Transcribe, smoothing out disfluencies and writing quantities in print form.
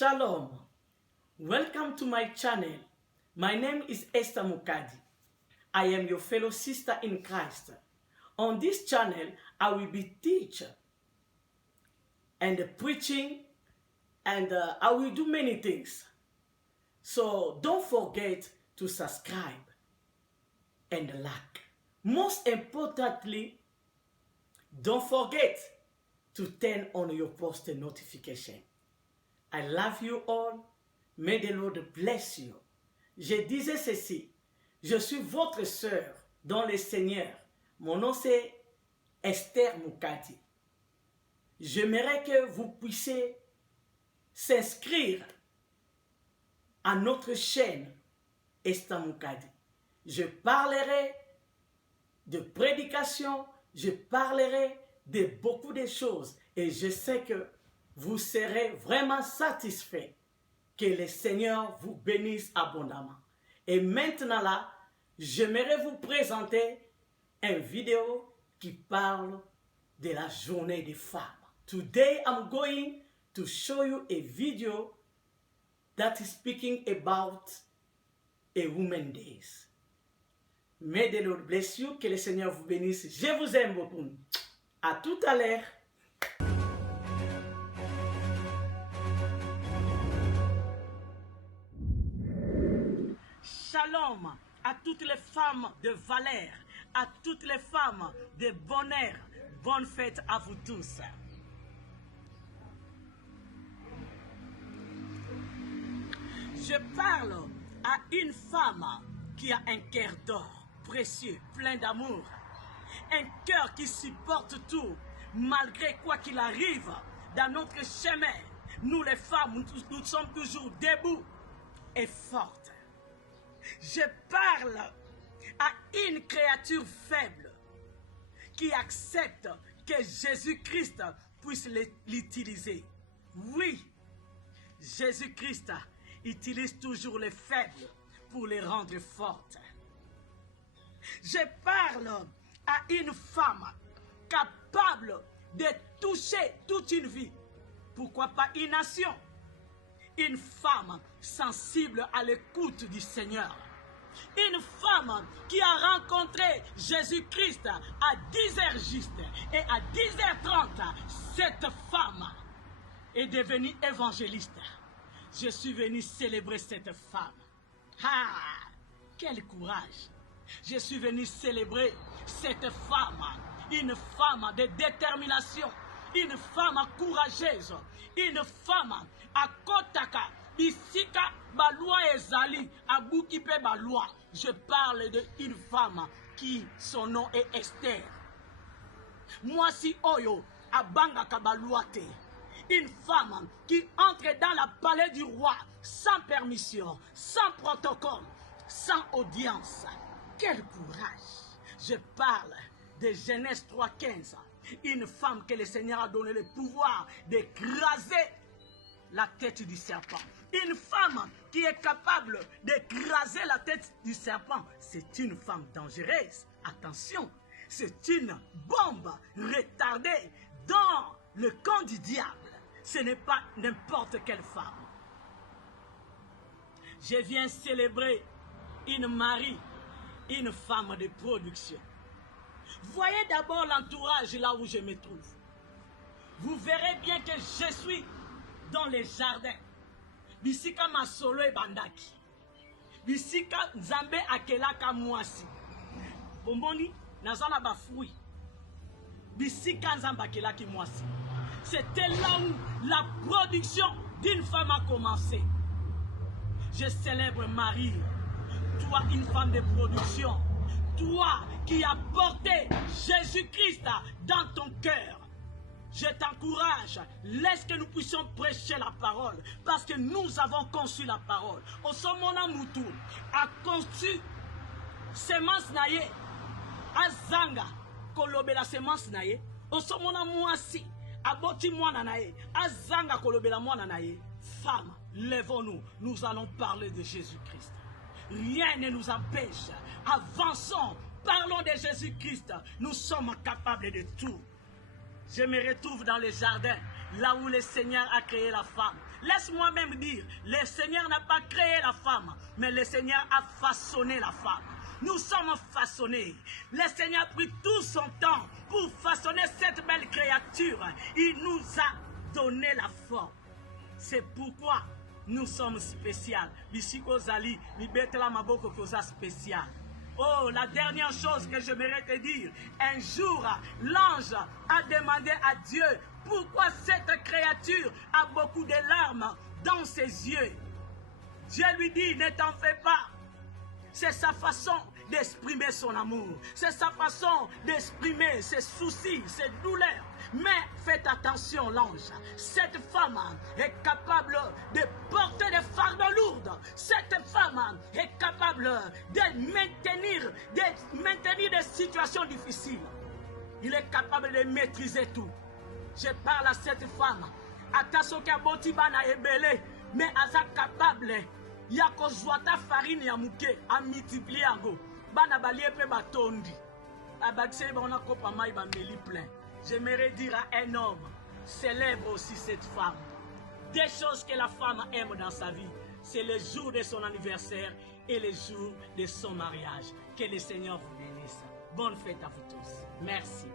Shalom, welcome to my channel. My name is Esther Mukadi. I am your fellow sister in Christ. On this channel, I will be teaching and preaching and I will do many things. So don't forget to subscribe and like. Most importantly, don't forget to turn on your post notification. I love you all. May the Lord bless you. Je disais ceci. Je suis votre sœur dans le Seigneur. Mon nom c'est Esther Mukadi. J'aimerais que vous puissiez s'inscrire à notre chaîne Esther Mukadi. Je parlerai de prédication, je parlerai de beaucoup de choses et je sais que vous serez vraiment satisfait. Que le Seigneur vous bénisse abondamment. Et maintenant là, j'aimerais vous présenter une vidéo qui parle de la journée des femmes. Today I'm going to show you a video that is speaking about a Women's Day. May the Lord bless you, que le Seigneur vous bénisse. Je vous aime beaucoup. À tout à l'heure. Shalom à toutes les femmes de valeur, à toutes les femmes de bonheur. Bonne fête à vous tous. Je parle à une femme qui a un cœur d'or, précieux, plein d'amour. Un cœur qui supporte tout, malgré quoi qu'il arrive dans notre chemin. Nous les femmes, nous sommes toujours debout et fortes. Je parle à une créature faible qui accepte que Jésus-Christ puisse l'utiliser. Oui, Jésus-Christ utilise toujours les faibles pour les rendre fortes. Je parle à une femme capable de toucher toute une vie. Pourquoi pas une nation? Une femme sensible à l'écoute du Seigneur. Une femme qui a rencontré Jésus-Christ à 10h juste. Et à 10h30, cette femme est devenue évangéliste. Je suis venu célébrer cette femme. Ah, quel courage! Je suis venu célébrer cette femme. Une femme de détermination. Une femme courageuse. Une femme à Kotaka. Bisika Balua Ezali. Abukipe Balua. Je parle d'une femme qui, son nom est Esther. Moi si Oyo, Abanga Kabaluate. Une femme qui entre dans la palais du roi sans permission, sans protocole, sans audience. Quel courage! Je parle de Genèse 3,15. Une femme que le Seigneur a donné le pouvoir d'écraser la tête du serpent. Une femme qui est capable d'écraser la tête du serpent. C'est une femme dangereuse. Attention, c'est une bombe retardée dans le camp du diable. Ce n'est pas n'importe quelle femme. Je viens célébrer une Marie, une femme de production. Voyez d'abord l'entourage là où je me trouve. Vous verrez bien que je suis dans les jardins. Bisika Masolo et Bandaki. Bisika Nzambe Akelaka Mwasi. Bomboni, Nazana Bafoui. Bisika Nzambe Akelaki Mwasi. C'était là où la production d'une femme a commencé. Je célèbre Marie, toi une femme de production, toi qui as porté Jésus-Christ dans ton cœur. Je t'encourage, laisse que nous puissions prêcher la parole, parce que nous avons conçu la parole. Osomona Moutou a conçu semence naye, azanga kolobela semence naye, osomona Mwasi. Aboti mwana nae, azanga kolobela mwana nae. Femme, lèvons-nous, nous allons parler de Jésus-Christ. Rien ne nous empêche. Avançons, parlons de Jésus-Christ. Nous sommes capables de tout. Je me retrouve dans les jardins, là où le Seigneur a créé la femme. Laisse-moi même dire, le Seigneur n'a pas créé la femme, mais le Seigneur a façonné la femme. Nous sommes façonnés. Le Seigneur a pris tout son temps pour façonner cette belle créature. Il nous a donné la forme. C'est pourquoi nous sommes spéciaux. Spécial. Oh, la dernière chose que j'aimerais te dire. Un jour, l'ange a demandé à Dieu pourquoi cette créature a beaucoup de larmes dans ses yeux. Dieu lui dit, ne t'en fais pas. C'est sa façon d'exprimer son amour. C'est sa façon d'exprimer ses soucis, ses douleurs. Mais faites attention, l'ange. Cette femme est capable de porter des fardeaux lourds. Cette femme est capable de maintenir des situations difficiles. Il est capable de maîtriser tout. Je parle à cette femme. Attention qu'à Botibana est belé, mais elle est capable. Ya kozwata farine ya muke a multiplier yango bana balie pe batondi abakse ba on a kopa mai ba meli plein. J'aimerais dire à un homme, célèbre aussi cette femme. Des choses que la femme aime dans sa vie, c'est le jour de son anniversaire et le jour de son mariage. Que le Seigneur vous bénisse. Bonne fête à vous tous. Merci.